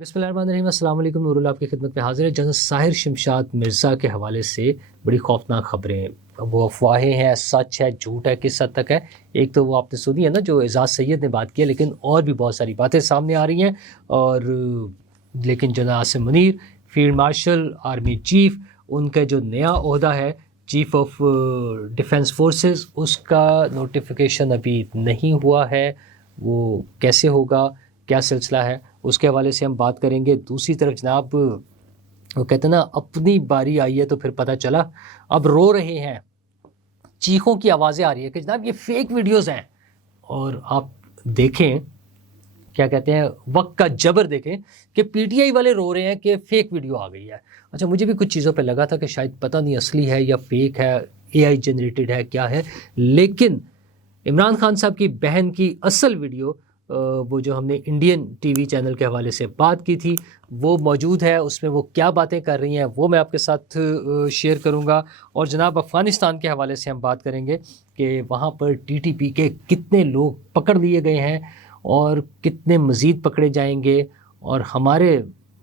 بسم اللہ الرحمن الرحیم، السلام علیکم، نور اللہ آپ کی خدمت میں حاضر ہے۔ جنرل ساحر شمشاد مرزا کے حوالے سے بڑی خوفناک خبریں، وہ افواہیں ہیں، سچ ہے، جھوٹ ہے، کس حد تک ہے؟ ایک تو وہ آپ نے سنی ہے نا جو اعزاز سید نے بات کی ہے، لیکن اور بھی بہت ساری باتیں سامنے آ رہی ہیں۔ اور لیکن general Asim Munir, field marshal, army chief, ان کا جو نیا عہدہ ہے چیف آف ڈیفنس فورسز، اس کا نوٹیفیکیشن ابھی نہیں ہوا ہے۔ وہ کیسے ہوگا، کیا سلسلہ ہے، اس کے حوالے سے ہم بات کریں گے۔ دوسری طرف جناب وہ کہتے ہیں نا اپنی باری آئی ہے تو پھر پتہ چلا، اب رو رہے ہیں، چیخوں کی آوازیں آ رہی ہیں کہ جناب یہ فیک ویڈیوز ہیں۔ اور آپ دیکھیں کیا کہتے ہیں، وقت کا جبر دیکھیں کہ پی ٹی آئی والے رو رہے ہیں کہ فیک ویڈیو آ گئی ہے۔ اچھا مجھے بھی کچھ چیزوں پہ لگا تھا کہ شاید پتہ نہیں اصلی ہے یا فیک ہے، اے آئی جنریٹڈ ہے، کیا ہے، لیکن عمران خان صاحب کی بہن کی اصل ویڈیو، وہ جو ہم نے انڈین ٹی وی چینل کے حوالے سے بات کی تھی، وہ موجود ہے۔ اس میں وہ کیا باتیں کر رہی ہیں وہ میں آپ کے ساتھ شیئر کروں گا۔ اور جناب افغانستان کے حوالے سے ہم بات کریں گے کہ وہاں پر ٹی ٹی پی کے کتنے لوگ پکڑ لیے گئے ہیں اور کتنے مزید پکڑے جائیں گے، اور ہمارے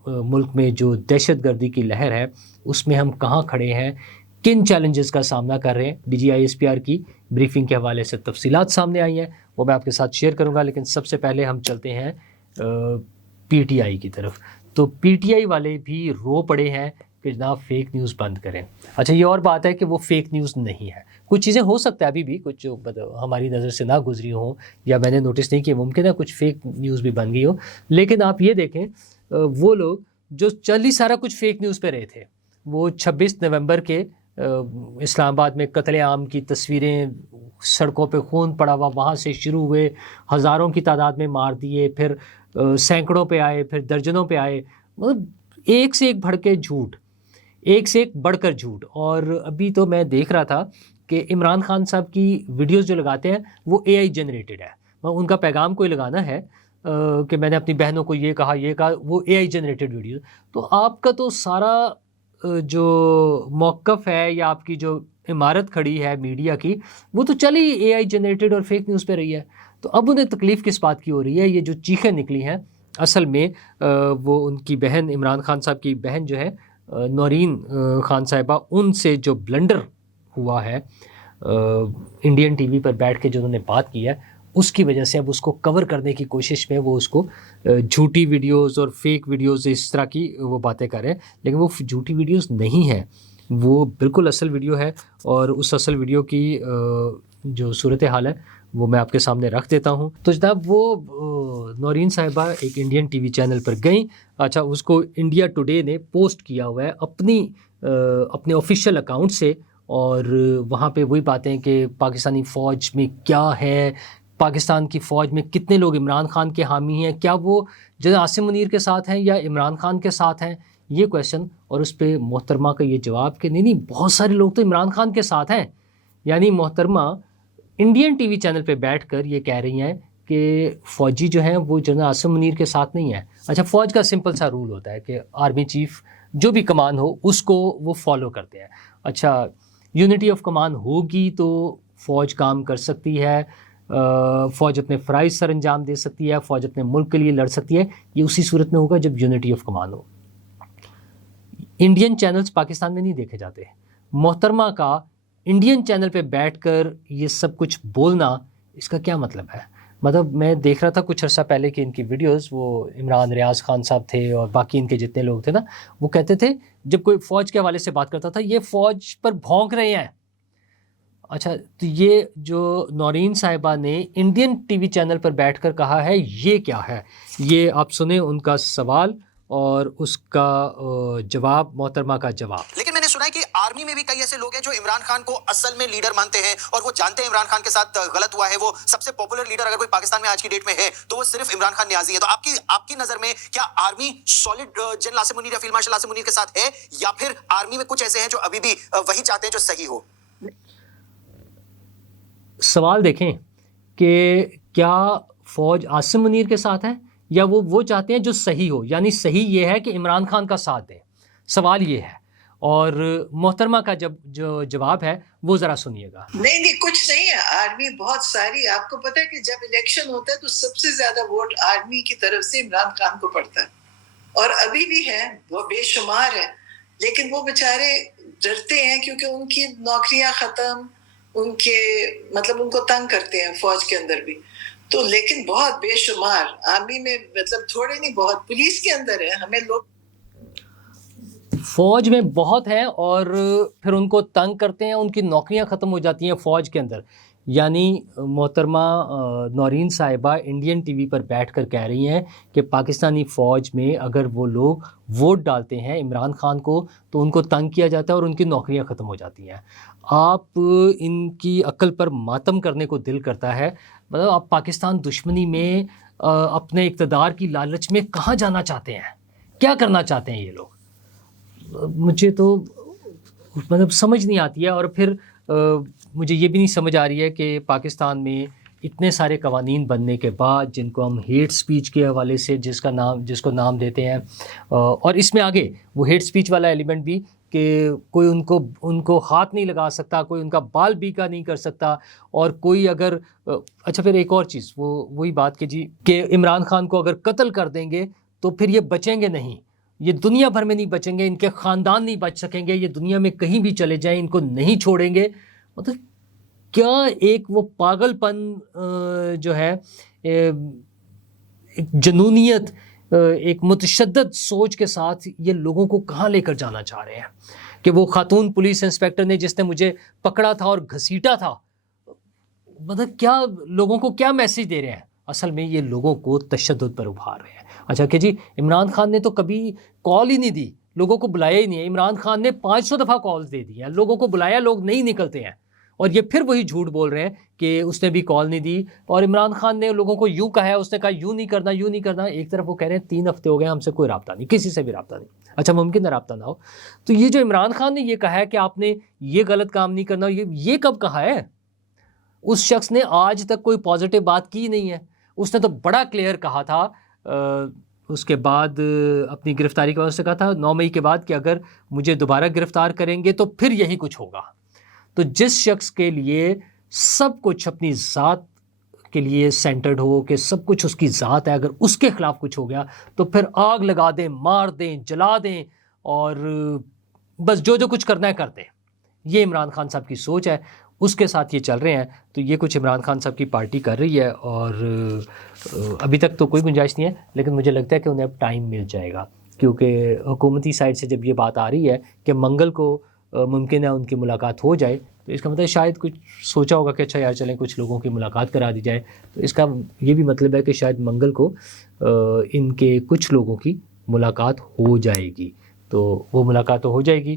ملک میں جو دہشت گردی کی لہر ہے اس میں ہم کہاں کھڑے ہیں، کن چیلنجز کا سامنا کر رہے ہیں۔ D G I S P R کی بریفنگ کے حوالے سے تفصیلات سامنے آئی ہیں، وہ میں آپ کے ساتھ شیئر کروں گا۔ لیکن سب سے پہلے ہم چلتے ہیں پی ٹی آئی کی طرف۔ تو پی ٹی آئی والے بھی رو پڑے ہیں کہ جناب فیک نیوز بند کریں۔ اچھا یہ اور بات ہے کہ وہ فیک نیوز نہیں ہے، کچھ چیزیں ہو سکتا ہے ابھی بھی کچھ جو ہماری نظر سے نہ گزری ہوں یا میں نے نوٹس نہیں کی، ممکن ہے کچھ فیک نیوز بھی بن گئی ہو۔ لیکن آپ یہ دیکھیں وہ لوگ جو چل ہی سارا کچھ فیک نیوز پہ رہے تھے، وہ 26 نومبر کے اسلام آباد میں قتل عام کی تصویریں، سڑکوں پہ خون پڑا ہوا، وہاں سے شروع ہوئے، ہزاروں کی تعداد میں مار دیے، پھر سینکڑوں پہ آئے، پھر درجنوں پہ آئے، مطلب ایک سے ایک بڑھ کے جھوٹ، ایک سے ایک بڑھ کر جھوٹ۔ اور ابھی تو میں دیکھ رہا تھا کہ عمران خان صاحب کی ویڈیوز جو لگاتے ہیں وہ اے آئی جنریٹڈ ہے، ان کا پیغام کوئی لگانا ہے کہ میں نے اپنی بہنوں کو یہ کہا، وہ اے آئی جنریٹڈ ویڈیوز۔ تو آپ کا تو سارا جو موقف ہے یا آپ کی جو عمارت کھڑی ہے میڈیا کی، وہ تو چلی اے آئی جنریٹڈ اور فیک نیوز پہ رہی ہے۔ تو اب انہیں تکلیف کس بات کی ہو رہی ہے؟ یہ جو چیخیں نکلی ہیں اصل میں وہ ان کی بہن، عمران خان صاحب کی بہن جو ہے نورین خان صاحبہ، ان سے جو بلنڈر ہوا ہے انڈین ٹی وی پر بیٹھ کے جو انہوں نے بات کی ہے، اس کی وجہ سے اب اس کو کور کرنے کی کوشش میں وہ اس کو جھوٹی ویڈیوز اور فیک ویڈیوز اس طرح کی وہ باتیں کر رہے ہیں، لیکن وہ جھوٹی ویڈیوز نہیں ہیں، وہ بالکل اصل ویڈیو ہے۔ اور اس اصل ویڈیو کی جو صورتحال ہے وہ میں آپ کے سامنے رکھ دیتا ہوں۔ تو جناب وہ نورین صاحبہ ایک انڈین ٹی وی چینل پر گئیں، اچھا اس کو انڈیا ٹوڈے نے پوسٹ کیا ہوا ہے اپنے آفیشیل اکاؤنٹ سے، اور وہاں پہ وہی باتیں کہ پاکستانی فوج میں کیا ہے، پاکستان کی فوج میں کتنے لوگ عمران خان کے حامی ہیں، کیا وہ جنرل عاصم منیر کے ساتھ ہیں یا عمران خان کے ساتھ ہیں، یہ کویشچن، اور اس پہ محترمہ کا یہ جواب کہ نہیں بہت سارے لوگ تو عمران خان کے ساتھ ہیں۔ یعنی محترمہ انڈین ٹی وی چینل پہ بیٹھ کر یہ کہہ رہی ہیں کہ فوجی جو ہیں وہ جنرل عاصم منیر کے ساتھ نہیں ہیں۔ اچھا فوج کا سمپل سا رول ہوتا ہے کہ آرمی چیف جو بھی کمان ہو اس کو وہ فالو کرتے ہیں۔ اچھا یونٹی آف کمان ہوگی تو فوج کام کر سکتی ہے، فوج اپنے فرائض سر انجام دے سکتی ہے، فوج اپنے ملک کے لیے لڑ سکتی ہے، یہ اسی صورت میں ہوگا جب یونٹی آف کمان ہو۔ انڈین چینلز پاکستان میں نہیں دیکھے جاتے، محترمہ کا انڈین چینل پہ بیٹھ کر یہ سب کچھ بولنا، اس کا کیا مطلب ہے؟ مطلب میں دیکھ رہا تھا کچھ عرصہ پہلے کہ ان کی ویڈیوز، وہ عمران ریاض خان صاحب تھے اور باقی ان کے جتنے لوگ تھے نا، وہ کہتے تھے جب کوئی فوج کے حوالے سے بات کرتا تھا یہ فوج پر بھونک رہے ہیں۔ اچھا تو یہ جو نورین صاحبہ نے انڈین ٹی وی چینل پر بیٹھ کر کہا ہے یہ کیا ہے؟ یہ آپ سنیں ان کا سوال اور اس کا جواب، محترمہ کا جواب۔ لیکن میں نے سنا ہے کہ آرمی میں بھی کئی ایسے لوگ ہیں جو عمران خان کو اصل میں لیڈر مانتے ہیں اور وہ جانتے ہیں عمران خان کے ساتھ غلط ہوا ہے، وہ سب سے پاپولر لیڈر اگر کوئی پاکستان میں آج کی ڈیٹ میں ہے تو وہ صرف عمران خان نیازی ہے۔ تو آپ کی نظر میں کیا army solid general Asim Munir یا فیلڈ مارشل عاصم منیر کے ساتھ ہے، یا پھر آرمی میں کچھ ایسے ہیں جو ابھی بھی وہی چاہتے ہیں جو صحیح ہو؟ سوال دیکھیں کہ کیا فوج عاصم منیر کے ساتھ ہے یا وہ چاہتے ہیں جو صحیح ہو، یعنی صحیح یہ ہے کہ عمران خان کا ساتھ دیں، سوال یہ ہے۔ اور محترمہ کا جو جواب ہے وہ ذرا سنیے گا۔ نہیں کچھ نہیں ہے، آرمی بہت ساری، آپ کو پتہ ہے کہ جب الیکشن ہوتا ہے تو سب سے زیادہ ووٹ آرمی کی طرف سے عمران خان کو پڑتا ہے، اور ابھی بھی ہے، وہ بے شمار ہے، لیکن وہ بیچارے ڈرتے ہیں کیونکہ ان کی نوکریاں ختم، ان کے مطلب ان کو تنگ کرتے ہیں فوج کے اندر بھی. تو لیکن بہت بے شمار آرمی میں، مطلب تھوڑے نہیں، بہت پولیس کے اندر ہے. ہمیں لوگ فوج میں بہت ہیں اور پھر ان کو تنگ کرتے ہیں، ان کی نوکریاں ختم ہو جاتی ہیں فوج کے اندر. یعنی محترمہ نورین صاحبہ انڈین ٹی وی پر بیٹھ کر کہہ رہی ہیں کہ پاکستانی فوج میں اگر وہ لوگ ووٹ ڈالتے ہیں عمران خان کو تو ان کو تنگ کیا جاتا ہے اور ان کی نوکریاں ختم ہو جاتی ہیں. آپ ان کی عقل پر ماتم کرنے کو دل کرتا ہے. مطلب آپ پاکستان دشمنی میں اپنے اقتدار کی لالچ میں کہاں جانا چاہتے ہیں؟ کیا کرنا چاہتے ہیں یہ لوگ؟ مجھے تو مطلب سمجھ نہیں آتی ہے. اور پھر مجھے یہ بھی نہیں سمجھ آ رہی ہے کہ پاکستان میں اتنے سارے قوانین بننے کے بعد جن کو ہم ہیٹ سپیچ کے حوالے سے جس کو نام دیتے ہیں، اور اس میں آگے وہ ہیٹ سپیچ والا ایلیمنٹ بھی کہ کوئی ان کو ہاتھ نہیں لگا سکتا، کوئی ان کا بال بیکا نہیں کر سکتا. اور کوئی اگر اچھا پھر ایک اور چیز وہی بات کہ عمران خان کو اگر قتل کر دیں گے تو پھر یہ بچیں گے نہیں، یہ دنیا بھر میں نہیں بچیں گے، ان کے خاندان نہیں بچ سکیں گے، یہ دنیا میں کہیں بھی چلے جائیں ان کو نہیں چھوڑیں گے. مطلب کیا ایک وہ پاگل پن جو ہے، ایک جنونیت، ایک متشدد سوچ کے ساتھ یہ لوگوں کو کہاں لے کر جانا چاہ رہے ہیں کہ وہ خاتون پولیس انسپیکٹر نے جس نے مجھے پکڑا تھا اور گھسیٹا تھا، مطلب کیا لوگوں کو کیا میسج دے رہے ہیں؟ اصل میں یہ لوگوں کو تشدد پر ابھار رہے ہیں. اچھا کہ جی عمران خان نے تو کبھی کال ہی نہیں دی، لوگوں کو بلایا ہی نہیں ہے. عمران خان نے 500 دفعہ کالز دے دی ہیں، لوگوں کو بلایا، لوگ نہیں نکلتے ہیں. اور یہ پھر وہی جھوٹ بول رہے ہیں کہ اس نے بھی کال نہیں دی. اور عمران خان نے لوگوں کو یوں کہا ہے، اس نے کہا یوں نہیں کرنا، یوں نہیں کرنا. ایک طرف وہ کہہ رہے ہیں 3 ہفتے ہو گئے ہم سے کوئی رابطہ نہیں، کسی سے بھی رابطہ نہیں. اچھا ممکن ہے رابطہ نہ ہو. تو یہ جو عمران خان نے یہ کہا ہے کہ آپ نے یہ غلط کام نہیں کرنا، یہ کب کہا ہے؟ اس شخص نے آج تک کوئی پازیٹیو بات کی نہیں ہے. اس نے تو بڑا کلیئر کہا تھا اس کے بعد اپنی گرفتاری کے بعد، اس نے کہا تھا 9 مئی کے بعد کہ اگر مجھے دوبارہ گرفتار کریں گے تو پھر یہی کچھ ہوگا. تو جس شخص کے لیے سب کچھ اپنی ذات کے لیے سینٹرڈ ہو کہ سب کچھ اس کی ذات ہے، اگر اس کے خلاف کچھ ہو گیا تو پھر آگ لگا دیں، مار دیں، جلا دیں اور بس جو کچھ کرنا ہے کر دیں. یہ عمران خان صاحب کی سوچ ہے، اس کے ساتھ یہ چل رہے ہیں. تو یہ کچھ عمران خان صاحب کی پارٹی کر رہی ہے اور ابھی تک تو کوئی گنجائش نہیں ہے، لیکن مجھے لگتا ہے کہ انہیں اب ٹائم مل جائے گا، کیونکہ حکومتی سائڈ سے جب یہ بات آ رہی ہے کہ منگل کو ممکن ہے ان کی ملاقات ہو جائے، تو اس کا مطلب شاید کچھ سوچا ہوگا کہ اچھا یار چلیں کچھ لوگوں کی ملاقات کرا دی جائے. تو اس کا یہ بھی مطلب ہے کہ شاید منگل کو ان کے کچھ لوگوں کی ملاقات ہو جائے گی. تو وہ ملاقات تو ہو جائے گی،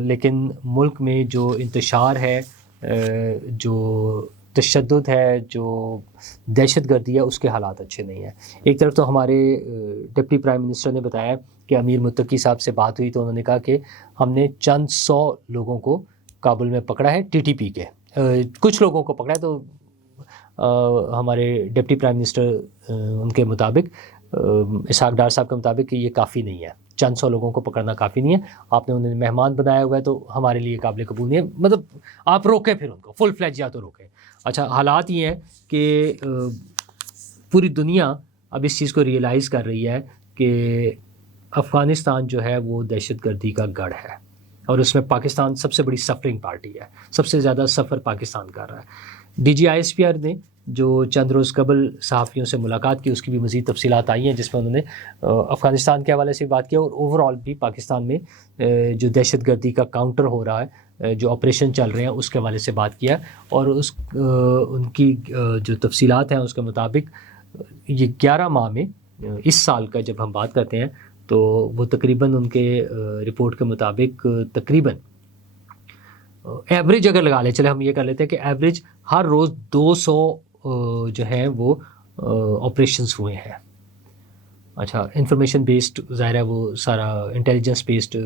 لیکن ملک میں جو انتشار ہے، جو تشدد ہے، جو دہشت گردی ہے، اس کے حالات اچھے نہیں ہیں. ایک طرف تو ہمارے ڈپٹی پرائم منسٹر نے بتایا کہ امیر متقی صاحب سے بات ہوئی تو انہوں نے کہا کہ ہم نے چند 100 لوگوں کو کابل میں پکڑا ہے، TTP کے کچھ لوگوں کو پکڑا ہے. تو ہمارے ڈپٹی پرائم منسٹر ان کے مطابق، اسحاق ڈار صاحب کے مطابق کہ یہ کافی نہیں ہے، چند 100 لوگوں کو پکڑنا کافی نہیں ہے. آپ نے انہیں مہمان بنایا ہوا ہے تو ہمارے لیے قابل قبول نہیں ہے. مطلب آپ روکیں پھر ان کو فل فلیج یا تو روکیں. اچھا حالات یہ ہیں کہ پوری دنیا اب اس چیز کو ریئلائز کر رہی ہے کہ افغانستان جو ہے وہ دہشت گردی کا گڑھ ہے اور اس میں پاکستان سب سے بڑی سفرنگ پارٹی ہے، سب سے زیادہ سفر پاکستان کر رہا ہے. DGISPR نے جو چند روز قبل صحافیوں سے ملاقات کی، اس کی بھی مزید تفصیلات آئی ہیں جس میں انہوں نے افغانستان کے حوالے سے بات کیا اور اوور آل بھی پاکستان میں جو دہشت گردی کا کاؤنٹر ہو رہا ہے، جو آپریشن چل رہے ہیں، اس کے حوالے سے بات کیا. اور ان کی جو تفصیلات ہیں اس کے مطابق یہ 11 ماہ میں اس سال کا جب ہم بات کرتے ہیں تو وہ تقریباً ان کے رپورٹ کے مطابق تقریباً ایوریج اگر لگا لیں، چلے ہم یہ کر لیتے ہیں کہ ایوریج ہر روز 200 جو ہیں وہ آپریشنز ہوئے ہیں. اچھا انفارمیشن بیسڈ ظاہر ہے وہ سارا انٹیلیجنس بیسڈ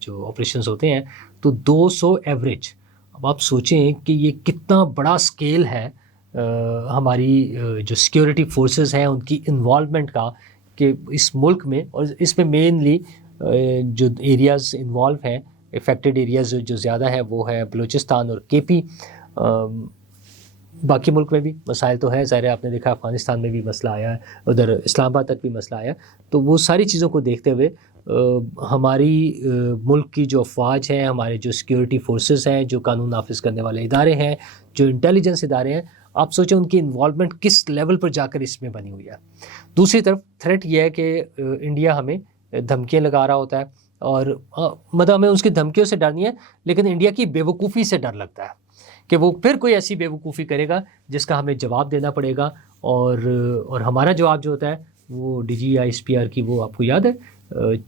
جو آپریشنز ہوتے ہیں، تو 200 ایوریج. اب آپ سوچیں کہ یہ کتنا بڑا سکیل ہے ہماری جو سیکیورٹی فورسز ہیں ان کی انوالومنٹ کا، کہ اس ملک میں، اور اس میں مینلی جو ایریاز انوالو ہیں، افیکٹڈ ایریاز جو زیادہ ہے وہ ہے بلوچستان اور KP. باقی ملک میں بھی مسائل تو ہیں، ظاہر ہے آپ نے دیکھا افغانستان میں بھی مسئلہ آیا ہے، ادھر اسلام آباد تک بھی مسئلہ آیا، تو وہ ساری چیزوں کو دیکھتے ہوئے ہماری ملک کی جو افواج ہیں، ہمارے جو سیکیورٹی فورسز ہیں، جو قانون نافذ کرنے والے ادارے ہیں، جو انٹیلیجنس ادارے ہیں، آپ سوچیں ان کی انوالومنٹ کس لیول پر جا کر اس میں بنی ہوئی ہے۔ دوسری طرف تھریٹ یہ ہے کہ انڈیا ہمیں دھمکیاں لگا رہا ہوتا ہے، اور مطلب ہمیں اس کی دھمکیوں سے ڈر نہیں ہے، لیکن انڈیا کی بے وقوفی سے ڈر لگتا ہے کہ وہ پھر کوئی ایسی بے وقوفی کرے گا جس کا ہمیں جواب دینا پڑے گا، اور ہمارا جواب جو ہوتا ہے وہ D G I S P R کی، وہ آپ کو یاد ہے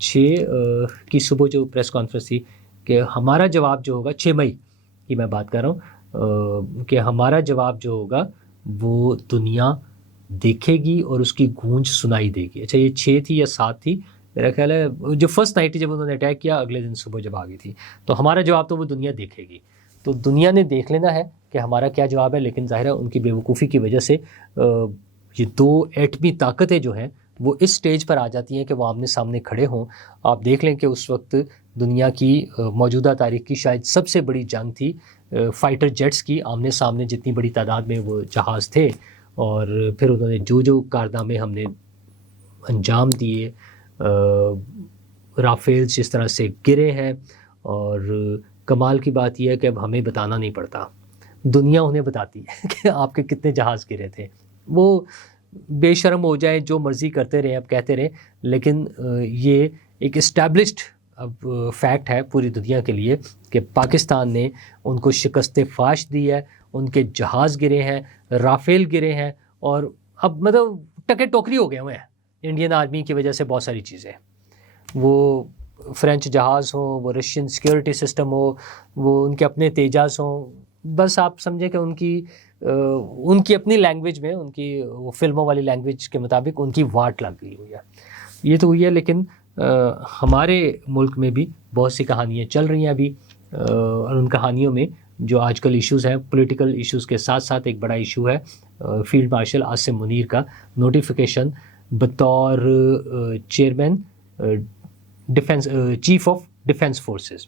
6 کی صبح جو پریس کانفرنس تھی، کہ ہمارا جواب جو ہوگا 6 مئی کی میں بات کر رہا ہوں، کہ ہمارا جواب جو ہوگا وہ دنیا دیکھے گی اور اس کی گونج سنائی دے گی۔ اچھا یہ 6 تھی یا 7 تھی میرا خیال ہے، جو فرسٹ نائٹ جب انہوں نے اٹیک کیا اگلے دن صبح جب آ گئی تھی، تو ہمارا جواب تو وہ دنیا دیکھے گی، تو دنیا نے دیکھ لینا ہے کہ ہمارا کیا جواب ہے۔ لیکن ظاہر ہے ان کی بے وقوفی کی وجہ سے یہ 2 ایٹمی طاقتیں جو ہیں وہ اس سٹیج پر آ جاتی ہیں کہ وہ آمنے سامنے کھڑے ہوں۔ آپ دیکھ لیں کہ اس وقت دنیا کی موجودہ تاریخ کی شاید سب سے بڑی جنگ تھی فائٹر جیٹس کی، آمنے سامنے جتنی بڑی تعداد میں وہ جہاز تھے، اور پھر انہوں نے جو کارنامے ہم نے انجام دیے، رافیلز جس طرح سے گرے ہیں، اور کمال کی بات یہ ہے کہ اب ہمیں بتانا نہیں پڑتا، دنیا انہیں بتاتی ہے کہ آپ کے کتنے جہاز گرے تھے۔ وہ بے شرم ہو جائیں، جو مرضی کرتے رہیں، اب کہتے رہیں، لیکن یہ ایک اسٹیبلشڈ اب فیکٹ ہے پوری دنیا کے لیے کہ پاکستان نے ان کو شکست فاش دی ہے، ان کے جہاز گرے ہیں، رافیل گرے ہیں، اور اب مطلب ٹکے ٹوکری ہو گئے ہوئے ہیں انڈین آرمی کی وجہ سے بہت ساری چیزیں، وہ فرینچ جہاز ہوں، وہ رشین سیکیورٹی سسٹم ہو، وہ ان کے اپنے تیجاز ہوں، بس آپ سمجھیں کہ ان کی اپنی لینگویج میں، ان کی وہ فلموں والی لینگویج کے مطابق ان کی واٹ لگ گئی ہوئی ہے۔ یہ تو ہوئی ہے، لیکن ہمارے ملک میں بھی بہت سی کہانیاں چل رہی ہیں ابھی، اور ان کہانیوں میں جو آج کل ایشوز ہیں، پولیٹیکل ایشوز کے ساتھ ساتھ ایک بڑا ایشو ہے فیلڈ مارشل عاصم منیر کا نوٹیفیکیشن بطور chairman defence chief of defence forces,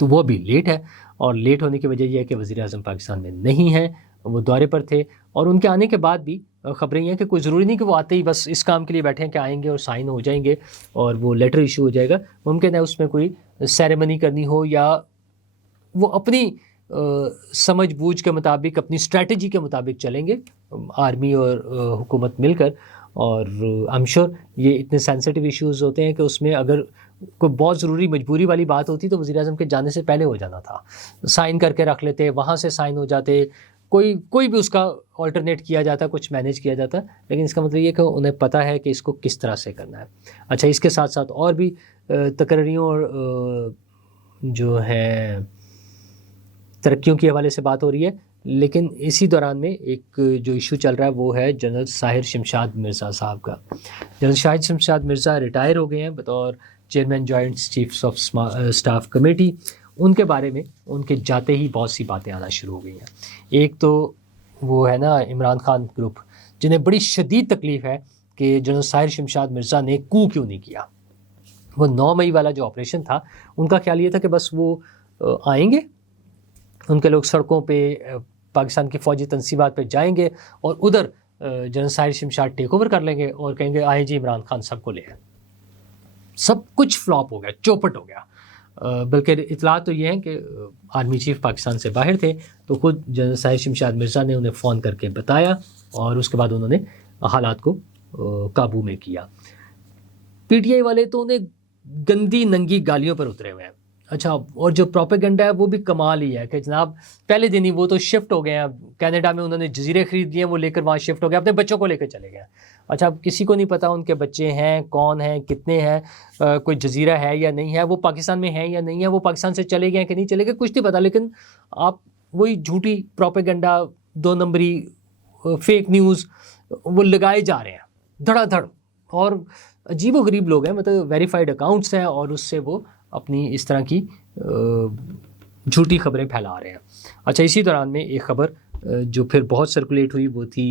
تو وہ ابھی لیٹ ہے، اور لیٹ ہونے کی وجہ یہ ہے کہ وزیر اعظم پاکستان میں نہیں ہیں، وہ دورے پر تھے، اور ان کے آنے کے بعد بھی خبریں یہ ہیں کہ کوئی ضروری نہیں کہ وہ آتے ہی بس اس کام کے لیے بیٹھے ہیں کہ آئیں گے اور سائن ہو جائیں گے اور وہ لیٹر ایشو ہو جائے گا، ممکن ہے اس میں کوئی سیریمنی کرنی ہو، یا وہ اپنی سمجھ بوجھ کے مطابق، اپنی اسٹریٹجی کے مطابق چلیں گے آرمی اور حکومت مل کر، اور ایم شور یہ اتنے سینسٹیو ایشوز ہوتے ہیں کہ اس میں اگر کوئی بہت ضروری مجبوری والی بات ہوتی تو وزیر اعظم کے جانے سے پہلے ہو جانا تھا، سائن کر کے رکھ لیتے، وہاں سے سائن ہو جاتے، کوئی بھی اس کا آلٹرنیٹ کیا جاتا، کچھ مینیج کیا جاتا، لیکن اس کا مطلب یہ کہ انہیں پتہ ہے کہ اس کو کس طرح سے کرنا ہے۔ اچھا اس کے ساتھ ساتھ اور بھی تقرریوں اور جو ہے ترقیوں کے حوالے سے بات ہو رہی ہے، لیکن اسی دوران میں ایک جو ایشو چل رہا ہے وہ ہے جنرل ساحر شمشاد مرزا صاحب کا۔ جنرل ساحر شمشاد مرزا ریٹائر ہو گئے ہیں بطور chairman joint chiefs of staff committee. ان کے بارے میں ان کے جاتے ہی بہت سی باتیں آنا شروع ہو گئی ہیں۔ ایک تو وہ ہے نا عمران خان گروپ، جنہیں بڑی شدید تکلیف ہے کہ جنرل ساحر شمشاد مرزا نے کو کیوں نہیں کیا۔ وہ 9 مئی والا جو آپریشن تھا، ان کا خیال یہ تھا کہ بس وہ آئیں گے، ان کے لوگ سڑکوں پہ پاکستان کی فوجی تنصیبات پہ جائیں گے، اور ادھر general Sahir Shamshad take over کر لیں گے اور کہیں گے آئیں جی عمران خان سب کو لے آئیں۔ سب کچھ فلاپ ہو گیا، چوپٹ ہو گیا۔ بلکہ اطلاعات تو یہ ہیں کہ آرمی چیف پاکستان سے باہر تھے، تو خود جنرل ساحر شمشاد مرزا نے انہیں فون کر کے بتایا، اور اس کے بعد انہوں نے حالات کو قابو میں کیا۔ پی ٹی آئی والے تو انہیں گندی ننگی گالیوں پر اترے ہوئے ہیں۔ اچھا، اور جو پروپیگنڈا ہے وہ بھی کمال ہی ہے کہ جناب پہلے دن ہی وہ تو شفٹ ہو گئے ہیں، کینیڈا میں انہوں نے جزیرے خرید لیے، وہ لے کر وہاں شفٹ ہو گئے، اپنے بچوں کو لے کر چلے گئے۔ اچھا، اب کسی کو نہیں پتا ان کے بچے ہیں کون ہیں، کتنے ہیں، کوئی جزیرہ ہے یا نہیں ہے، وہ پاکستان میں ہیں یا نہیں ہے، وہ پاکستان سے چلے گئے ہیں کہ نہیں چلے گئے، کچھ نہیں پتا، لیکن آپ وہی جھوٹی پروپیگنڈا، 2 نمبری فیک نیوز وہ لگائے جا رہے ہیں دھڑا دھڑ، اور عجیب و غریب لوگ ہیں، مطلب ویریفائڈ اکاؤنٹس ہیں، اور اس سے وہ اپنی اس طرح کی جھوٹی خبریں پھیلا رہے ہیں۔ اچھا، اسی دوران میں ایک خبر جو پھر بہت سرکولیٹ ہوئی وہ تھی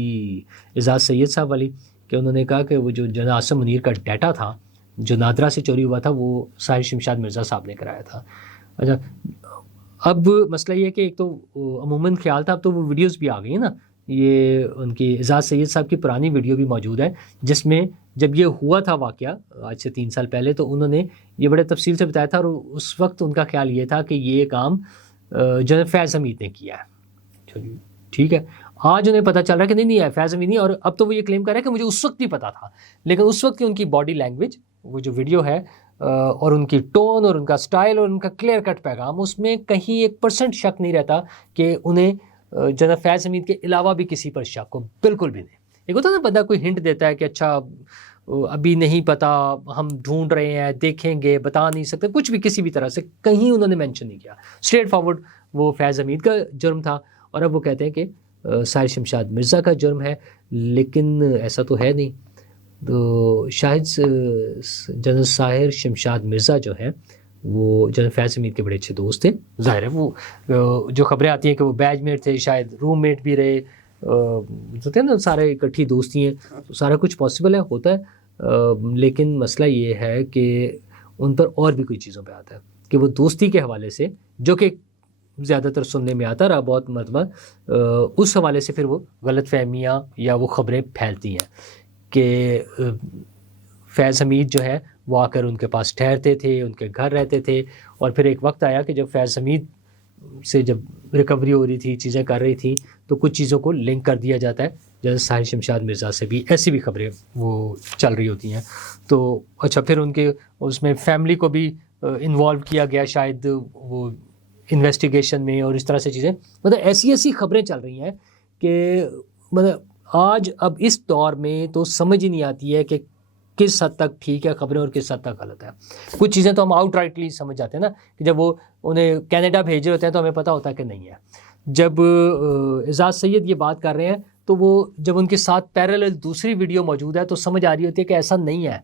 اعزاز سید صاحب والی، کہ انہوں نے کہا کہ وہ جو جنرل عاصم منیر کا ڈیٹا تھا جو نادرا سے چوری ہوا تھا، وہ ساحر شمشاد مرزا صاحب نے کرایا تھا۔ اچھا، اب مسئلہ یہ ہے کہ ایک تو عموماً خیال تھا، اب تو وہ ویڈیوز بھی آ گئی ہیں نا، یہ ان کی اعزاز سید صاحب کی پرانی ویڈیو بھی موجود ہے جس میں جب یہ ہوا تھا واقعہ آج سے 3 سال پہلے، تو انہوں نے یہ بڑے تفصیل سے بتایا تھا، اور اس وقت ان کا خیال یہ تھا کہ یہ کام جنرل فیض حمید نے کیا ہے. چلیے ٹھیک ہے، آج انہیں پتہ چل رہا ہے کہ نہیں ہے فیض حمید نہیں، اور اب تو وہ یہ کلیم کر رہا ہے کہ مجھے اس وقت بھی پتہ تھا، لیکن اس وقت کی ان کی باڈی لینگویج، وہ جو ویڈیو ہے اور ان کی ٹون اور ان کا سٹائل اور ان کا کلیئر کٹ پیغام، اس میں کہیں 1% شک نہیں رہتا کہ انہیں جنرل فیض حمید کے علاوہ بھی کسی پر شک ہو، بالکل بھی نہیں. ایک ہوتا ہے نا بندہ کوئی ہنٹ دیتا ہے کہ اچھا ابھی نہیں پتہ، ہم ڈھونڈ رہے ہیں، دیکھیں گے، بتا نہیں سکتے، کچھ بھی کسی بھی طرح سے کہیں انہوں نے مینشن نہیں کیا، اسٹریٹ فارورڈ وہ فیض حمید کا جرم تھا، اور اب وہ کہتے ہیں کہ ساحر شمشاد مرزا کا جرم ہے، لیکن ایسا تو ہے نہیں. تو شاید جنرل ساحر شمشاد مرزا جو ہے وہ جنرل فیض حمید کے بڑے اچھے دوست تھے. ظاہر ہے وہ جو خبریں آتی ہیں کہ وہ بیچ میٹ تھے، شاید روم میٹ بھی رہے، ہوتے ہیں نا سارے اکٹھی دوستی ہیں، تو سارا کچھ پاسبل ہے، ہوتا ہے. لیکن مسئلہ یہ ہے کہ ان پر اور بھی کوئی چیزوں پہ آتا ہے کہ وہ دوستی کے حوالے سے، جو کہ زیادہ تر سننے میں آتا رہا بہت مرتبہ، اس حوالے سے پھر وہ غلط فہمیاں یا وہ خبریں پھیلتی ہیں کہ فیض حمید جو ہے وہ آ کر ان کے پاس ٹھہرتے تھے، ان کے گھر رہتے تھے، اور پھر ایک وقت آیا کہ جب فیض حمید سے جب ریکوری ہو رہی تھی، چیزیں کر رہی تھی، تو کچھ چیزوں کو لنک کر دیا جاتا ہے جیسے ساحر شمشاد مرزا سے بھی ایسی بھی خبریں وہ چل رہی ہوتی ہیں. تو اچھا پھر ان کے اس میں فیملی کو بھی انوالو کیا گیا شاید وہ انویسٹیگیشن میں، اور اس طرح سے چیزیں، مطلب ایسی خبریں چل رہی ہیں کہ مطلب آج اب اس دور میں تو سمجھ ہی نہیں آتی ہے کہ کس حد تک ٹھیک ہے خبریں اور کس حد تک غلط ہے. کچھ چیزیں تو ہم آؤٹ رائٹلی سمجھ جاتے ہیں نا کہ جب وہ انہیں کینیڈا بھیجے ہوتے ہیں تو ہمیں پتہ ہوتا ہے کہ نہیں ہے. جب اعزاز سید یہ بات کر رہے ہیں تو وہ جب ان کے ساتھ پیرالل دوسری ویڈیو موجود ہے تو سمجھ آ رہی ہوتی ہے کہ ایسا نہیں ہے،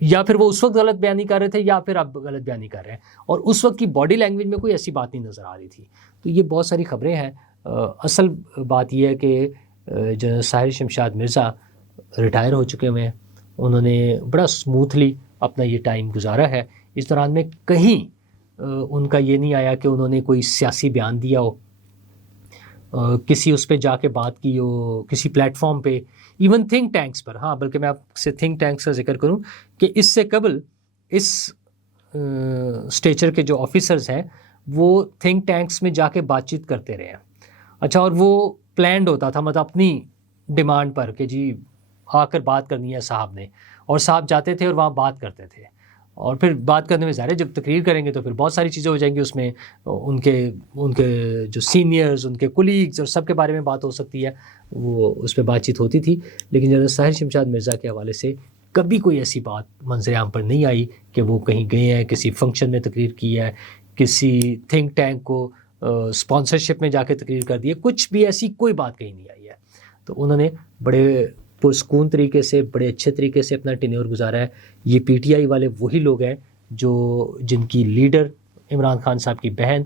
یا پھر وہ اس وقت غلط بیانی کر رہے تھے یا پھر اب غلط بیانی کر رہے ہیں، اور اس وقت کی باڈی لینگویج میں کوئی ایسی بات نہیں نظر آ رہی تھی. تو یہ بہت ساری خبریں ہیں. اصل بات یہ ہے کہ جنرل ساحر شمشاد مرزا ریٹائر ہو چکے ہوئے ہیں، انہوں نے بڑا اسموتھلی اپنا یہ ٹائم گزارا ہے. اس دوران میں کہیں ان کا یہ نہیں آیا کہ انہوں نے کوئی سیاسی بیان دیا ہو، کسی اس پہ جا کے بات کی ہو، کسی پلیٹ فارم پہ، ایون تھنک ٹینکس پر. ہاں بلکہ میں آپ سے تھنک ٹینکس کا ذکر کروں کہ اس سے قبل اس اسٹیچر کے جو آفیسرز ہیں وہ تھنک ٹینکس میں جا کے بات چیت کرتے رہے ہیں. اچھا، اور وہ پلانڈ ہوتا تھا، مطلب اپنی ڈیمانڈ پر کہ جی آ کر بات کرنی ہے صاحب نے، اور صاحب جاتے تھے اور وہاں بات کرتے تھے. اور پھر بات کرنے میں ظاہر ہے جب تقریر کریں گے تو پھر بہت ساری چیزیں ہو جائیں گی، اس میں ان کے جو سینئرز، ان کے کولیگز اور سب کے بارے میں بات ہو سکتی ہے، وہ اس پہ بات چیت ہوتی تھی. لیکن جنرل ساحر شمشاد مرزا کے حوالے سے کبھی کوئی ایسی بات منظر عام پر نہیں آئی کہ وہ کہیں گئے ہیں، کسی فنکشن میں تقریر کی ہے، کسی تھنک ٹینک کو اسپانسرشپ میں جا کے تقریر کر دی ہے، کچھ بھی ایسی کوئی بات کہیں نہیں آئی ہے. تو انہوں نے بڑے پرسکون طریقے سے، بڑے اچھے طریقے سے اپنا ٹینیور گزارا ہے. یہ پی ٹی آئی والے وہی لوگ ہیں جن کی لیڈر عمران خان صاحب کی بہن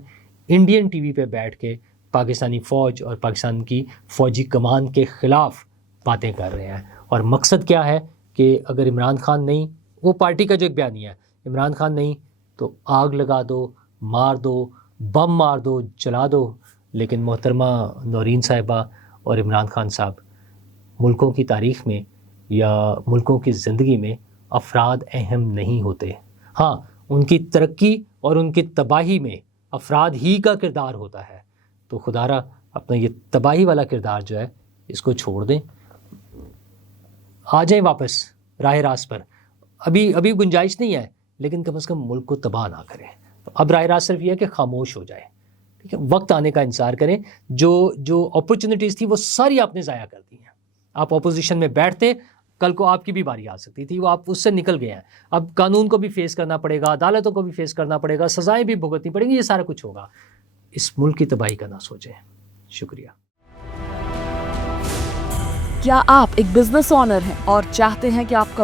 انڈین ٹی وی پہ بیٹھ کے پاکستانی فوج اور پاکستان کی فوجی کمان کے خلاف باتیں کر رہے ہیں. اور مقصد کیا ہے کہ اگر عمران خان نہیں، وہ پارٹی کا جو ایک بیانیہ ہے، عمران خان نہیں تو آگ لگا دو، مار دو، بم مار دو، جلا دو. لیکن محترمہ نورین صاحبہ اور عمران خان صاحب، ملکوں کی تاریخ میں یا ملکوں کی زندگی میں افراد اہم نہیں ہوتے. ہاں، ان کی ترقی اور ان کی تباہی میں افراد ہی کا کردار ہوتا ہے. تو خدا را اپنا یہ تباہی والا کردار جو ہے اس کو چھوڑ دیں، آ جائیں واپس راہ راست پر. ابھی گنجائش نہیں ہے، لیکن کم از کم ملک کو تباہ نہ کریں. تو اب راہ راست صرف یہ ہے کہ خاموش ہو جائیں، ٹھیک ہے، وقت آنے کا انتظار کریں. جو اپرچونیٹیز تھی وہ ساری آپ نے ضائع کر دی ہیں. آپ اپوزیشن میں بیٹھتے، کل کو آپ کی بھی باری آ سکتی تھی، وہ آپ اس سے نکل گئے ہیں. اب قانون کو بھی فیس کرنا پڑے گا، عدالتوں کو بھی فیس کرنا پڑے گا، سزائیں بھی بھگتنی پڑیں گی، یہ سارا کچھ ہوگا. اس ملک کی تباہی کا نہ سوچیں. شکریہ. کیا آپ ایک بزنس اونر ہیں اور چاہتے ہیں کہ آپ کا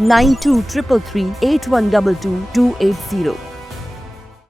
923338122280।